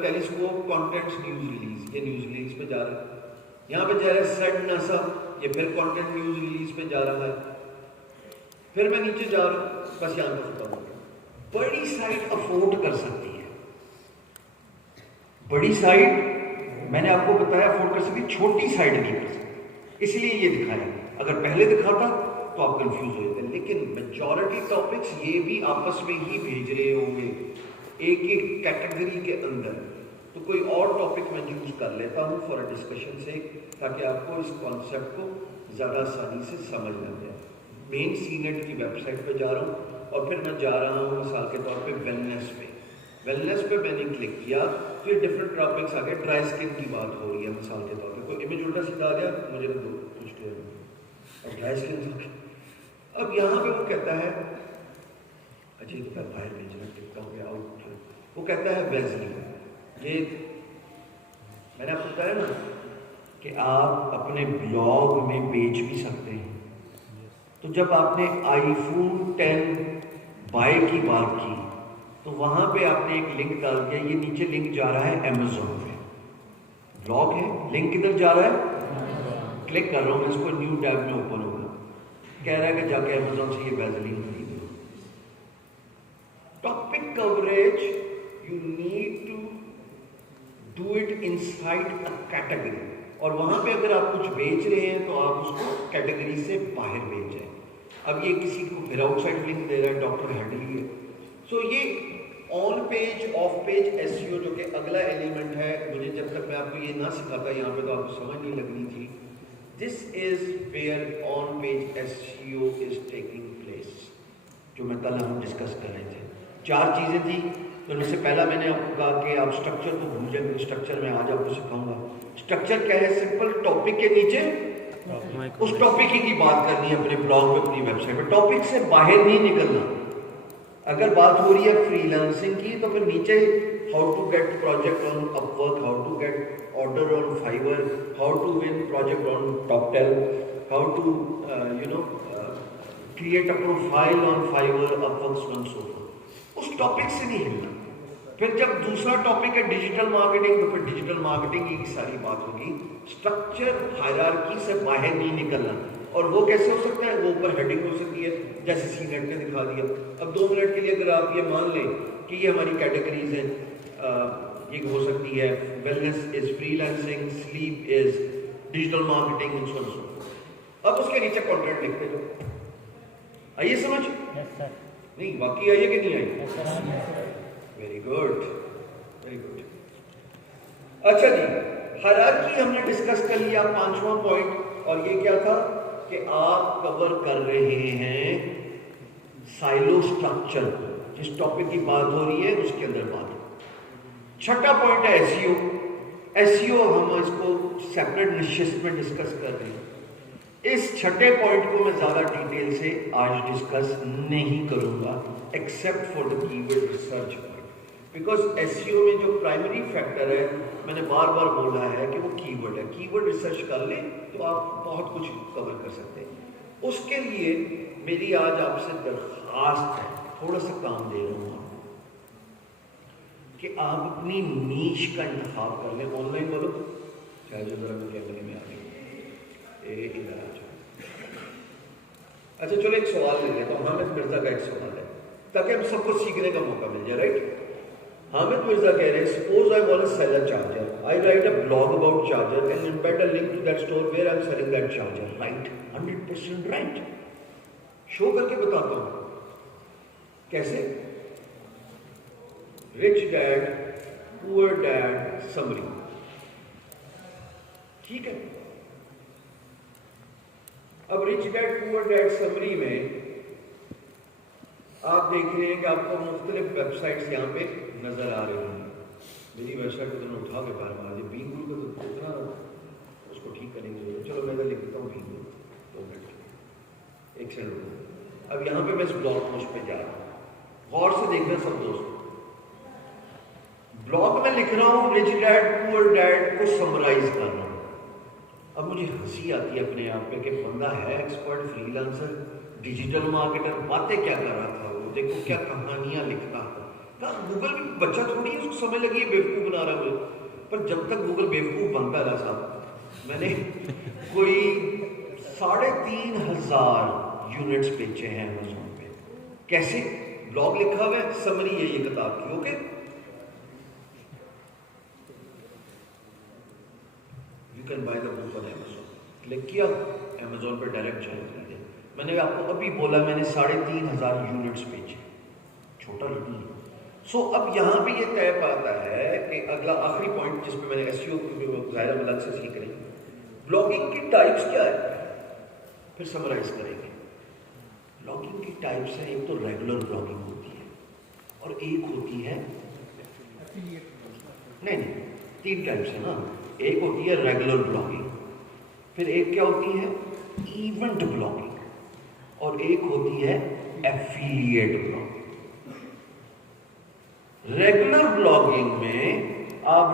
Telescope content news release, یہ news release پہ جا رہا ہے. یہاں پہ جا رہا ہے سیٹ ناسا، یہ پھر کانٹینٹ نیوز ریلیز پہ جا رہا ہے. پھر میں نیچے جا رہا ہوں، بس یہاں پہ ختم ہو گیا. بڑی سائٹ افورڈ کر سکتی ہے، بڑی سائٹ میں نے آپ کو بتایا افورڈ کر سکتی، چھوٹی سائٹ نہیں کر سکتی. اس لیے یہ دکھایا. اگر پہلے دکھاتا تو آپ کنفیوز ہو جاتے. لیکن میجورٹی ٹاپکس یہ بھی آپس میں ہی بھیج رہے ہوں گے ایک ایک کیٹیگری کے اندر. تو کوئی اور ٹاپک میں یوز کر لیتا ہوں فار ڈسکشن سے، تاکہ آپ کو اس کانسیپٹ کو زیادہ آسانی سے سمجھ لگ جائے. مین سی نیٹ کی ویب سائٹ پہ جا رہا ہوں، اور پھر میں جا رہا ہوں مثال کے طور پہ ویلنس پہ. ویلنس پہ میں نے کلک کیا، پھر ڈفرنٹ ٹاپکس آ گئے. ڈرائی اسکن کی بات ہو رہی ہے مثال کے طور پہ، کوئی امیج الٹا سیدھا آ گیا مجھے پوچھتے ہیں اور ڈرائی اسکن. اب یہاں پہ وہ کہتا ہے اچھا تو میں باہر بھیجنا ٹکتا ہوں گیا آؤٹ. وہ کہتا ہے ویزلی. یہ میں نے آپ کو بتایا نا کہ آپ اپنے بلاگ میں بیچ بھی سکتے ہیں. تو جب آپ نے آئی فون 10 بائی کی بات کی تو وہاں پہ آپ نے ایک لنک ڈال دیا. یہ نیچے لنک جا رہا ہے امیزون پہ، بلاگ ہے. لنک کدھر جا رہا ہے؟ کلک کر رہا ہوں میں، اس کو نیو ٹیب میں اوپن ہوگا. کہہ رہا ہے کہ جا کے امیزون سے یہ ویزلین خریدو. Topic coverage you need to do it inside a category. اور وہاں پہ اگر آپ کچھ بیچ رہے ہیں تو آپ اس کو کیٹیگری سے باہر بیچیں. اب یہ کسی کو پھر آؤٹ سائڈ لنک دے رہا ہے، ڈاکٹر ہیڈلی ہے. سو یہ on page off page S E O جو کہ اگلا ایلیمنٹ ہے. مجھے جب تک میں آپ کو یہ نہ سکھاتا یہاں پہ تو آپ کو سمجھ نہیں لگنی تھی. This is where on page S E O is taking place, جو میں کل ہم ڈسکس کر رہے تھے. 4 چیزیں تھیں. تو ان سے پہلا میں نے آپ کو کہا کہ آپ اسٹرکچر کو بھول جائیں گے. اسٹرکچر میں آج آپ کو سکھاؤں گا. اسٹرکچر کیا ہے؟ سمپل ٹاپک کے نیچے اس ٹاپک کی بات کرنی ہے اپنے بلاگ پہ، اپنی ویب سائٹ پہ. ٹاپک سے باہر نہیں نکلنا. اگر بات ہو رہی ہے فری لانسنگ کی تو پھر نیچے how to get project on Upwork, how to get order on Fiverr, how to win project on top 10، how to create a profile on Fiverr, Upwork, so and so forth. اس topic سے نہیں ہلنا. پھر جب دوسرا topic ہے digital marketing, تو پھر digital marketing کی ساری بات ہوگی. اسٹرکچر ہائرارکی سے باہر نہیں نکلنا. اور وہ کیسے ہو سکتا ہے؟ وہ اوپر ہیڈنگ ہو سکتی ہے جیسے سی نیٹ نے دکھا دیا. اب 2 منٹ کے لیے اگر آپ یہ مان لیں کہ یہ ہماری کیٹیگریز ہیں، یہ ہو سکتی ہے wellness as freelancing, sleep as digital marketing, and so and so. اب اس کے نیچے کانٹینٹ لکھتے جاؤ. آئیے سمجھ؟ نہیں واقعی آئیے کہ نہیں آئی؟ Very good, very good. اچھا جی، ہائرارکی ہم نے ڈسکس کر لیا. 5واں پوائنٹ، اور یہ کیا تھا کہ آپ کور کر رہے ہیں سائلو اسٹرکچر. جس ٹاپک کی بات ہو رہی ہے اس کے اندر بات. 6واں پوائنٹ ہے ایس ای او. ایس ای او ہم اس کو سیپریٹ نشست میں ڈسکس کر رہے ہیں. اس 6 پوائنٹ کو میں زیادہ ڈیٹیل سے آج ڈسکس نہیں کروں گا accept for the keyword research. Because S E O میں جو پرائمری فیکٹر ہے، میں نے بار بار بولا ہے کہ وہ کی ورڈ ہے. کی ورڈ ریسرچ کر لیں تو آپ بہت کچھ کور کر سکتے ہیں. اس کے لیے میری آج آپ سے درخواست ہے، تھوڑا سا کام دے رہا ہوں آپ کو، کہ آپ اپنی نیش کا انتخاب کر لیں. آن لائن بولو چاہے جو ذرا میں کیمرے میں آ گئی ادھر آ جاؤ. اچھا چلو ایک سوال لے لیتا ہوں. حامد مرزا کا ایک سوال ہے تاکہ ہم سب کو سیکھنے کا موقع مل جائے. رائٹ؟ حامد مرزا کہہ رہے ہیں suppose I want to sell a charger. I write a blog about charger and embed a link to that store where I am selling that charger. Right? 100% right. Show کر کے بتاتا ہوں کیسے. Rich dad poor dad summary. ٹھیک ہے. اب rich dad poor dad summary میں آپ دیکھ رہے ہیں کہ آپ کو مختلف ویب سائٹس یہاں پہ نظر آ رہی ہیں. میری ویب سائٹ کو تو میں اٹھا کے باہر مار دیا. بینگل کو تو اتنا اس کو ٹھیک کریں گے. چلو میں لکھ دیتا ہوں بینگل. 2 منٹ، ایک سیکنڈ. اب یہاں پہ میں اس بلاگ پوسٹ پہ جا رہا ہوں. غور سے دیکھنا سب دوست. بلاگ میں لکھ رہا ہوں رچ ڈیڈ پور ڈیڈ کو سمرائز کر رہا ہوں. اب مجھے ہنسی آتی ہے اپنے آپ پہ کہ بندہ ہے expert, free lancer, digital marketer, باتیں کیا کر رہا تھا وہ. دیکھو کیا کہانیاں لکھتا. کہا گوگل بھی بچہ تھوڑی ہے اس کو سمجھ لگی ہے بیوقوف بنا رہا ہے مجھے. پر جب تک گوگل بیوقوف بنتا رہا صاحب, میں نے کوئی 3,500 یونٹس بیچے ہیں امیزون پہ. کیسے؟ بلاگ لکھا ہوا ہے, سمری ہے یہ کتاب کی. Okay, you can by the book on Amazon. Click کیا, امیزون پہ ڈائریکٹ جائے خریدے. میں نے آپ کو ابھی بولا میں نے 3,500 یونٹس بیچے, چھوٹا نہیں ہے. سو اب یہاں پہ یہ طے پاتا ہے کہ اگلا آخری پوائنٹ جس پہ میں نے ایس ای او ظاہر الگ سے سیکھ رہی, بلاگنگ کی ٹائپس کیا ہے, پھر سمرائز کریں گے. بلاگنگ کی ٹائپس ہے, ایک تو ریگولر بلاگنگ ہوتی ہے, اور ایک ہوتی ہے نہیں 3 ٹائپس ہے نا. ایک ہوتی ہے ریگولر بلاگنگ, پھر ایک کیا ہوتی ہے ایونٹ بلاگنگ, اور ایک ہوتی ہے ایفیلیٹ بلاگنگ. ریگولر بلاگنگ میں آپ